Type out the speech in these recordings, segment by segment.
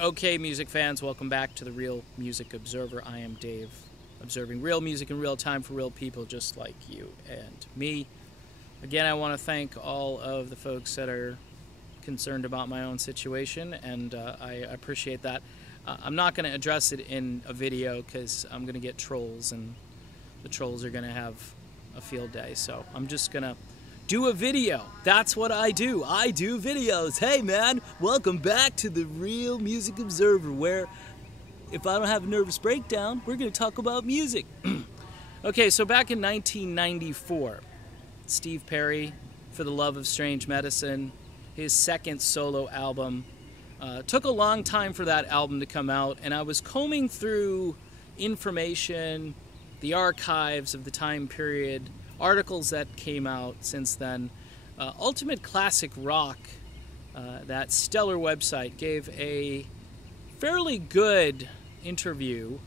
Okay, music fans, welcome back to the Real Music Observer. I am Dave, observing real music in real time for real people just like you and me. Again, I want to thank all of the folks that are concerned about my own situation, and I appreciate that. I'm not going to address it in a video because I'm going to get trolls, and the trolls are going to have a field day. So I'm just going to do a video. That's what I do. I do videos. Hey man, welcome back to the Real Music Observer, where if I don't have a nervous breakdown, we're going to talk about music. Okay, so back in 1994, Steve Perry, For the Love of Strange Medicine, his second solo album, took a long time for that album to come out, and I was combing through information, the archives of the time period, articles that came out since then. Ultimate Classic Rock, that stellar website, gave a fairly good interview,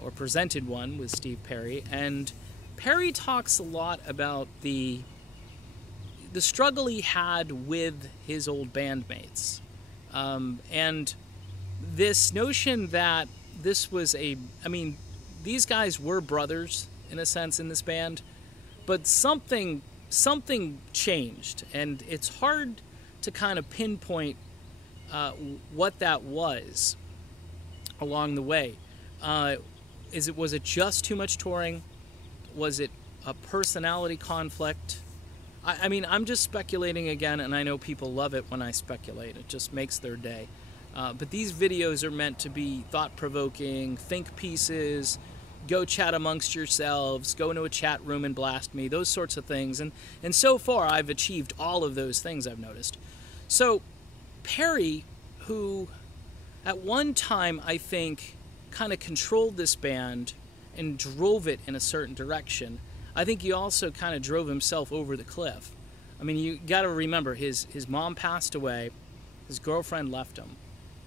or presented one, with Steve Perry, and Perry talks a lot about the struggle he had with his old bandmates, and this notion that this was these guys were brothers in a sense in this band, but something changed, and it's hard to kind of pinpoint what that was along the way. Was it just too much touring? Was it a personality conflict? I'm just speculating again, and I know people love it when I speculate. It just makes their day. But these videos are meant to be thought-provoking, think pieces, go chat amongst yourselves, go into a chat room and blast me, those sorts of things. And so far, I've achieved all of those things, I've noticed. So Perry, who at one time, I think, kind of controlled this band and drove it in a certain direction, I think he also kind of drove himself over the cliff. I mean, you got to remember, his mom passed away, his girlfriend left him,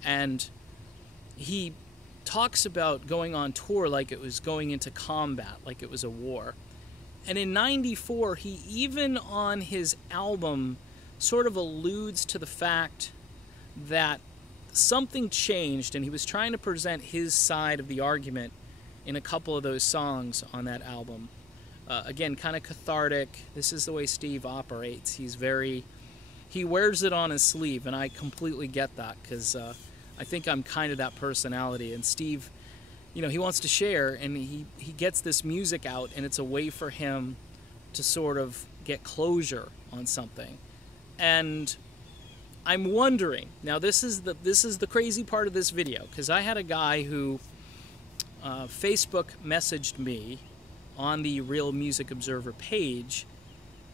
and he talks about going on tour like it was going into combat, like it was a war. And in '94, he even on his album sort of alludes to the fact that something changed, and he was trying to present his side of the argument in a couple of those songs on that album. Again, kind of cathartic. This is the way Steve operates. He wears it on his sleeve, and I completely get that, because I think I'm kind of that personality. And Steve, he wants to share, and he gets this music out, and it's a way for him to sort of get closure on something. And I'm wondering, now this is the crazy part of this video, because I had a guy who Facebook messaged me on the Real Music Observer page,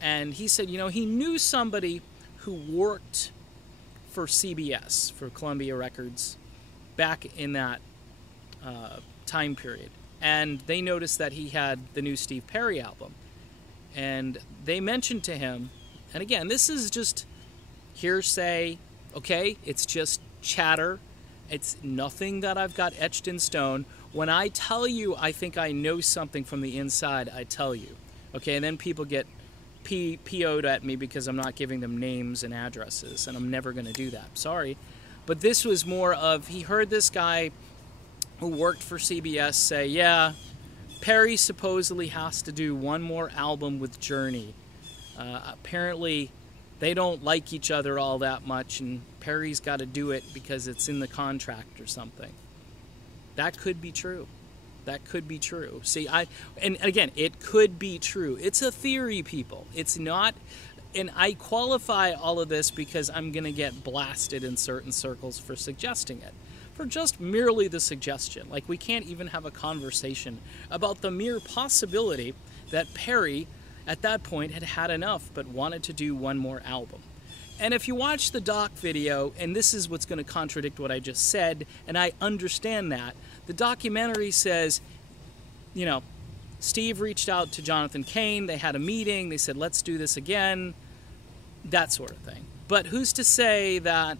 and he said, he knew somebody who worked for CBS, for Columbia Records, back in that time period. And they noticed that he had the new Steve Perry album. And they mentioned to him, and again, this is just hearsay, okay? It's just chatter. It's nothing that I've got etched in stone. When I tell you I think I know something from the inside, I tell you, okay? And then people get PO'd at me because I'm not giving them names and addresses, and I'm never going to do that. Sorry. But this was more of, he heard this guy who worked for CBS say, yeah, Perry supposedly has to do one more album with Journey. Apparently, they don't like each other all that much, and Perry's got to do it because it's in the contract or something. That could be true. That could be true. See, and again, it could be true. It's a theory, people. It's not, and I qualify all of this because I'm going to get blasted in certain circles for suggesting it, for just merely the suggestion. Like, we can't even have a conversation about the mere possibility that Perry, at that point, had had enough but wanted to do one more album. And if you watch the doc video, and this is what's going to contradict what I just said, and I understand that, the documentary says, Steve reached out to Jonathan Cain, they had a meeting, they said, let's do this again, that sort of thing. But who's to say that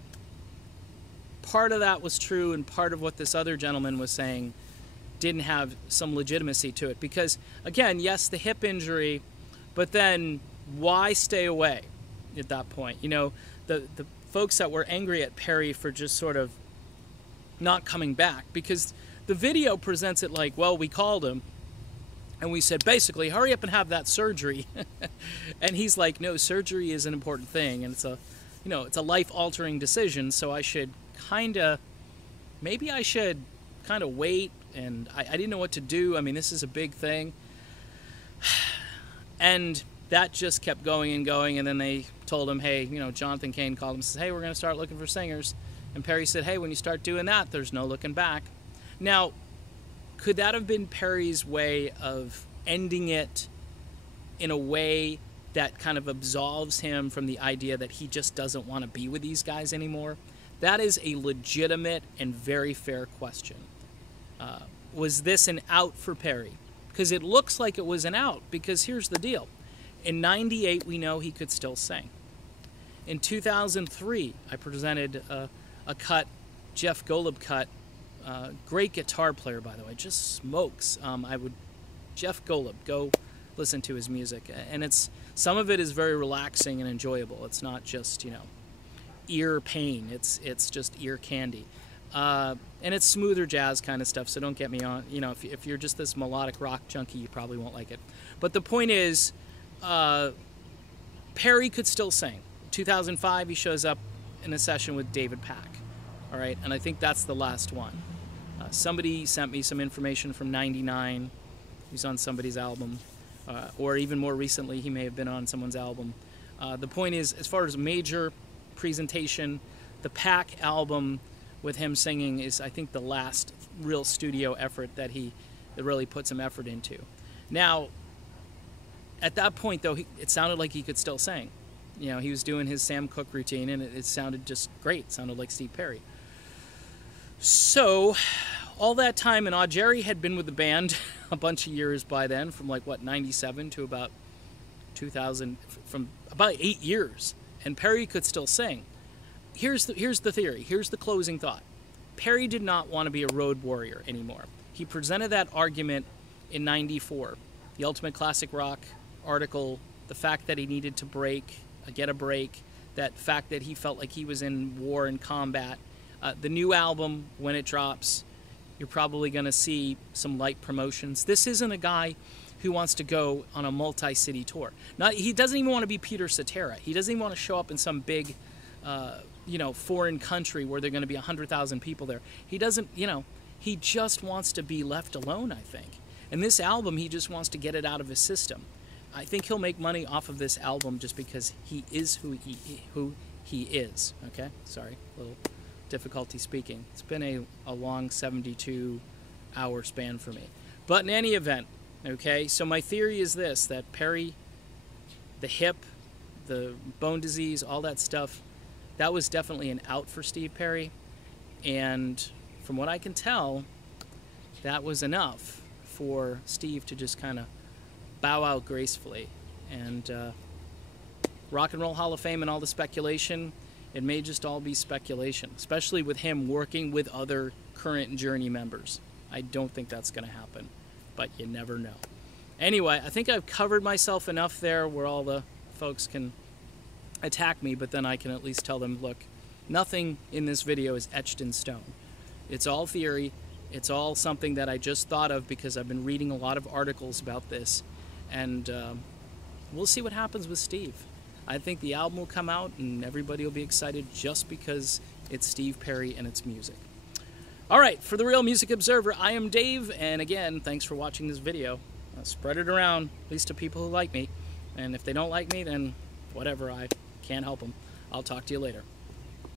part of that was true and part of what this other gentleman was saying didn't have some legitimacy to it? Because, again, yes, the hip injury, but then why stay away at that point? The folks that were angry at Perry for just sort of not coming back, because the video presents it like, well, we called him and we said, basically, hurry up and have that surgery. And he's like, no, surgery is an important thing, and it's a, you know, it's a life-altering decision, so I should maybe I should kind of wait, and I didn't know what to do. I mean, this is a big thing. And that just kept going and going, and then they told him, hey, you know, Jonathan Cain called him and says, hey, we're going to start looking for singers. And Perry said, hey, when you start doing that, there's no looking back. Now, could that have been Perry's way of ending it in a way that kind of absolves him from the idea that he just doesn't want to be with these guys anymore? That is a legitimate and very fair question. Was this an out for Perry? Because it looks like it was an out, because here's the deal. In '98, we know he could still sing. In 2003, I presented a cut, Jeff Golub cut, great guitar player, by the way, just smokes. Jeff Golub, go listen to his music. And some of it is very relaxing and enjoyable. It's not just, you know, ear pain. It's just ear candy. And it's smoother jazz kind of stuff, so don't get me on. You know, if you're just this melodic rock junkie, you probably won't like it. But the point is, Perry could still sing. 2005, he shows up in a session with David Pack. All right, and I think that's the last one. Somebody sent me some information from '99. He's on somebody's album, or even more recently, he may have been on someone's album. The point is, as far as major presentation, the Pack album with him singing is, I think, the last real studio effort that really put some effort into. Now, at that point, though, it sounded like he could still sing. You know, he was doing his Sam Cooke routine, and it sounded just great. It sounded like Steve Perry. So, all that time, and Jerry had been with the band a bunch of years by then, from like, what, 97 to about 2000, from about 8 years, and Perry could still sing. Here's the theory. Here's the closing thought. Perry did not want to be a road warrior anymore. He presented that argument in '94. The Ultimate Classic Rock article, the fact that he needed to get a break, that fact that he felt like he was in war and combat. The new album, when it drops, you're probably going to see some light promotions. This isn't a guy who wants to go on a multi-city tour. He doesn't even want to be Peter Cetera. He doesn't even want to show up in some big, you know, foreign country where there are going to be 100,000 people there. He doesn't, you know, he just wants to be left alone, I think. And this album, he just wants to get it out of his system. I think he'll make money off of this album just because he is who he is. Okay? Sorry, a little difficulty speaking. It's been a long 72-hour span for me. But in any event, okay, so my theory is this, that Perry, the hip, the bone disease, all that stuff, that was definitely an out for Steve Perry. And from what I can tell, that was enough for Steve to just kind of bow out gracefully. And Rock and Roll Hall of Fame and all the speculation, it may just all be speculation, especially with him working with other current Journey members. I don't think that's going to happen, but you never know. Anyway, I think I've covered myself enough there where all the folks can attack me, but then I can at least tell them, look, nothing in this video is etched in stone. It's all theory. It's all something that I just thought of because I've been reading a lot of articles about this, and we'll see what happens with Steve. I think the album will come out and everybody will be excited just because it's Steve Perry and it's music. All right, for the Real Music Observer, I am Dave, and again, thanks for watching this video. Spread it around, at least to people who like me, and if they don't like me, then whatever, I can't help them. I'll talk to you later.